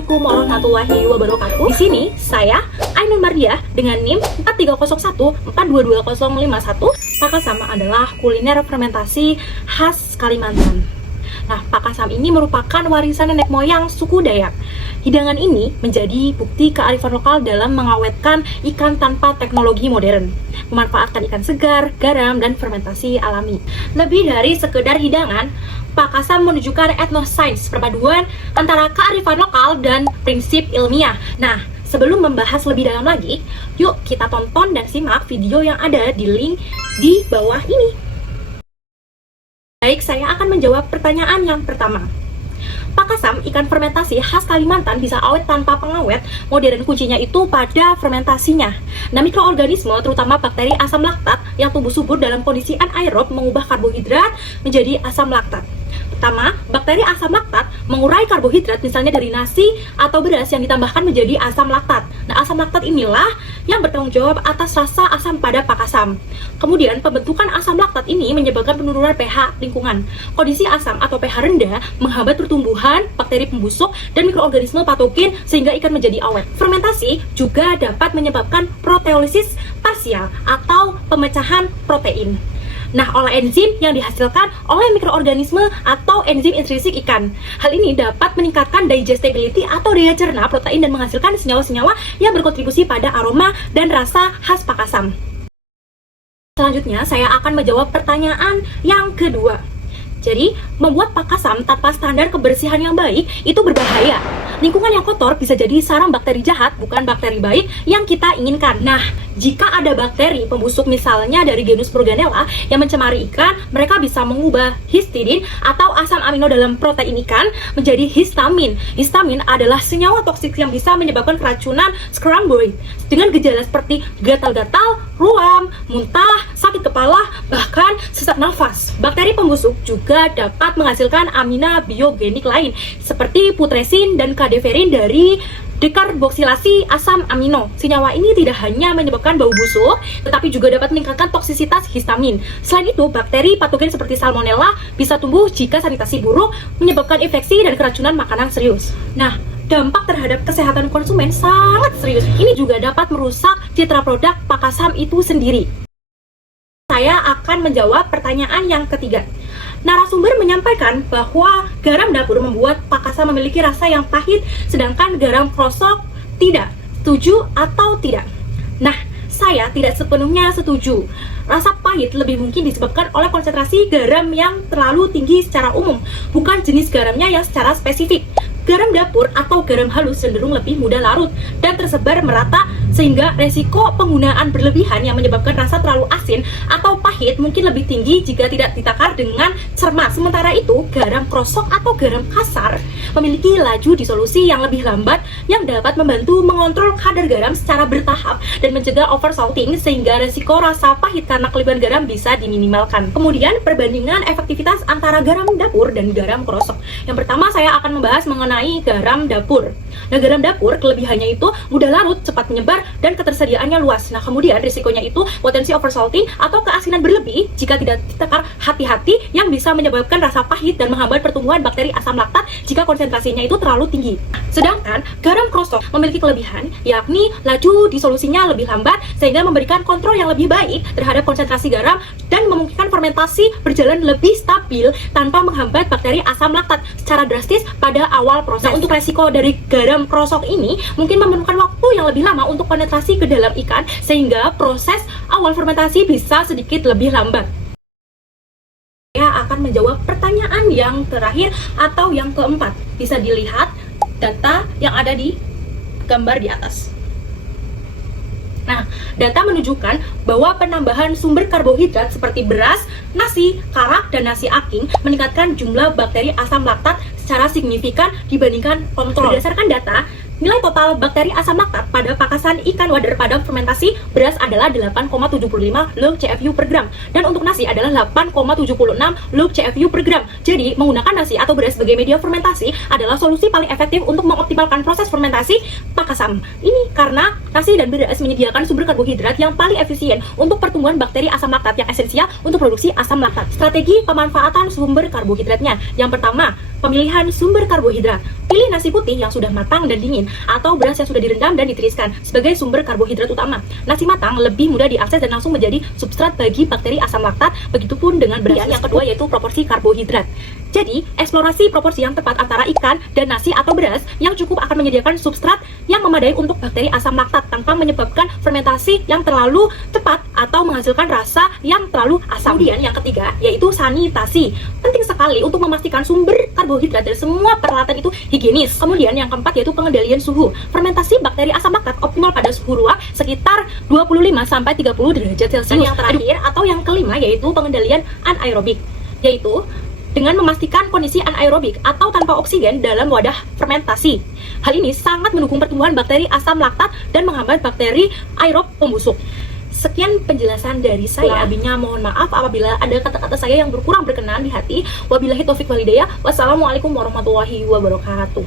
Assalamualaikum warahmatullahi wabarakatuh. Di sini saya Ainun Mardiah dengan NIM 4301422051. Pakasam adalah kuliner fermentasi khas Kalimantan. Nah, pakasam ini merupakan warisan nenek moyang suku Dayak. Hidangan ini menjadi bukti kearifan lokal dalam mengawetkan ikan tanpa teknologi modern, memanfaatkan ikan segar, garam, dan fermentasi alami. Lebih dari sekedar hidangan, pakasam menunjukkan etnosains perpaduan antara kearifan lokal dan prinsip ilmiah. Nah, sebelum membahas lebih dalam lagi, yuk kita tonton dan simak video yang ada di link di bawah ini. Baik, saya akan menjawab pertanyaan yang pertama. Pakasam, ikan fermentasi khas Kalimantan, bisa awet tanpa pengawet modern. Kuncinya itu pada fermentasinya. Nah, mikroorganisme, terutama bakteri asam laktat yang tumbuh subur dalam kondisi anaerob, mengubah karbohidrat menjadi asam laktat. Pertama, bakteri asam laktat mengurai karbohidrat misalnya dari nasi atau beras yang ditambahkan menjadi asam laktat. Nah, asam laktat inilah yang bertanggung jawab atas rasa asam pada pakasam. Kemudian, pembentukan asam laktat ini menyebabkan penurunan pH lingkungan. Kondisi asam atau pH rendah menghambat pertumbuhan bakteri pembusuk dan mikroorganisme patogen sehingga ikan menjadi awet. Fermentasi juga dapat menyebabkan proteolisis parsial atau pemecahan protein. Nah, oleh enzim yang dihasilkan oleh mikroorganisme atau enzim intrinsik ikan. Hal ini dapat meningkatkan digestibility atau daya cerna protein dan menghasilkan senyawa-senyawa yang berkontribusi pada aroma dan rasa khas pakasam. Selanjutnya, saya akan menjawab pertanyaan yang kedua. Jadi, membuat pakasam tanpa standar kebersihan yang baik itu berbahaya. Lingkungan yang kotor bisa jadi sarang bakteri jahat, bukan bakteri baik yang kita inginkan. Nah, jika ada bakteri pembusuk misalnya dari genus Proganella yang mencemari ikan, mereka bisa mengubah histidin atau asam amino dalam protein ikan menjadi histamin. Histamin adalah senyawa toksik yang bisa menyebabkan keracunan skramboid dengan gejala seperti gatal-gatal, ruam, muntah, sakit kepala, bahkan sesak nafas. Bakteri pembusuk juga dapat menghasilkan amina biogenik lain seperti putresin dan kadeverin dari dekarboksilasi asam amino. Senyawa ini tidak hanya menyebabkan bau busuk, tetapi juga dapat meningkatkan toksisitas histamin. Selain itu, bakteri patogen seperti salmonella bisa tumbuh jika sanitasi buruk, menyebabkan infeksi dan keracunan makanan serius. Nah, dampak terhadap kesehatan konsumen sangat serius. Ini juga dapat merusak citra produk pakasam itu sendiri. Saya akan menjawab pertanyaan yang ketiga. Narasumber menyampaikan bahwa garam dapur membuat pakasam memiliki rasa yang pahit, sedangkan garam krosok tidak. Setuju atau tidak? Nah, saya tidak sepenuhnya setuju. Rasa pahit lebih mungkin disebabkan oleh konsentrasi garam yang terlalu tinggi secara umum, bukan jenis garamnya yang secara spesifik. Garam dapur atau garam halus cenderung lebih mudah larut dan tersebar merata, sehingga resiko penggunaan berlebihan yang menyebabkan rasa terlalu asin atau pahit mungkin lebih tinggi jika tidak ditakar dengan cermat. Sementara itu, garam krosok atau garam kasar memiliki laju disolusi yang lebih lambat yang dapat membantu mengontrol kadar garam secara bertahap dan mencegah oversalting, sehingga resiko rasa pahit karena kelebihan garam bisa diminimalkan. Kemudian, perbandingan efektivitas antara garam dapur dan garam krosok. Yang pertama, saya akan membahas mengenai garam dapur. Nah, garam dapur kelebihannya itu mudah larut, cepat menyebar, dan ketersediaannya luas. Nah, kemudian risikonya itu potensi oversalting atau keasinan berlebih jika tidak ditakar hati-hati yang bisa menyebabkan rasa pahit dan menghambat pertumbuhan bakteri asam laktat jika konsentrasinya itu terlalu tinggi. Sedangkan garam krosok memiliki kelebihan, yakni laju disolusinya lebih lambat sehingga memberikan kontrol yang lebih baik terhadap konsentrasi garam dan memungkinkan fermentasi berjalan lebih stabil tanpa menghambat bakteri asam laktat secara drastis pada awal proses. Nah, untuk resiko dari garam krosok ini mungkin memerlukan waktu yang lebih lama untuk penetrasi ke dalam ikan, sehingga proses awal fermentasi bisa sedikit lebih lambat. Saya akan menjawab pertanyaan yang terakhir atau yang keempat. Bisa dilihat data yang ada di gambar di atas. Nah, data menunjukkan bahwa penambahan sumber karbohidrat seperti beras, nasi, karak, dan nasi aking meningkatkan jumlah bakteri asam laktat secara signifikan dibandingkan kontrol. Berdasarkan data, nilai total bakteri asam laktat pada pakasan ikan wader pada fermentasi beras adalah 8,75 log CFU per gram, dan untuk nasi adalah 8,76 log CFU per gram. Jadi, menggunakan nasi atau beras sebagai media fermentasi adalah solusi paling efektif untuk mengoptimalkan proses fermentasi pakasam. Ini karena nasi dan beras menyediakan sumber karbohidrat yang paling efisien untuk pertumbuhan bakteri asam laktat yang esensial untuk produksi asam laktat. Strategi pemanfaatan sumber karbohidratnya. Yang pertama, Pemilihan sumber karbohidrat. Pilih nasi putih yang sudah matang dan dingin atau beras yang sudah direndam dan ditiriskan sebagai sumber karbohidrat utama. Nasi matang lebih mudah diakses dan langsung menjadi substrat bagi bakteri asam laktat, begitupun dengan beras. Yang kedua yaitu proporsi karbohidrat. Jadi, eksplorasi proporsi yang tepat antara ikan dan nasi atau beras yang cukup akan menyediakan substrat yang memadai untuk bakteri asam laktat tanpa menyebabkan fermentasi yang terlalu cepat atau menghasilkan rasa yang terlalu asam. Kemudian yang ketiga yaitu sanitasi. Penting sekali untuk memastikan sumber karbohidrat dari semua peralatan itu higienis. Kemudian yang keempat yaitu pengendalian suhu. Fermentasi bakteri asam laktat optimal pada suhu ruang sekitar 25-30 derajat Celcius. Dan yang terakhir atau yang kelima yaitu pengendalian anaerobik, yaitu dengan memastikan kondisi anaerobik atau tanpa oksigen dalam wadah fermentasi. Hal ini sangat mendukung pertumbuhan bakteri asam laktat dan menghambat bakteri aerob pembusuk. Sekian penjelasan dari saya. Abinya mohon maaf apabila ada kata-kata saya yang berkurang berkenan di hati. Wabillahi taufik walhidayah. Wassalamualaikum warahmatullahi wabarakatuh.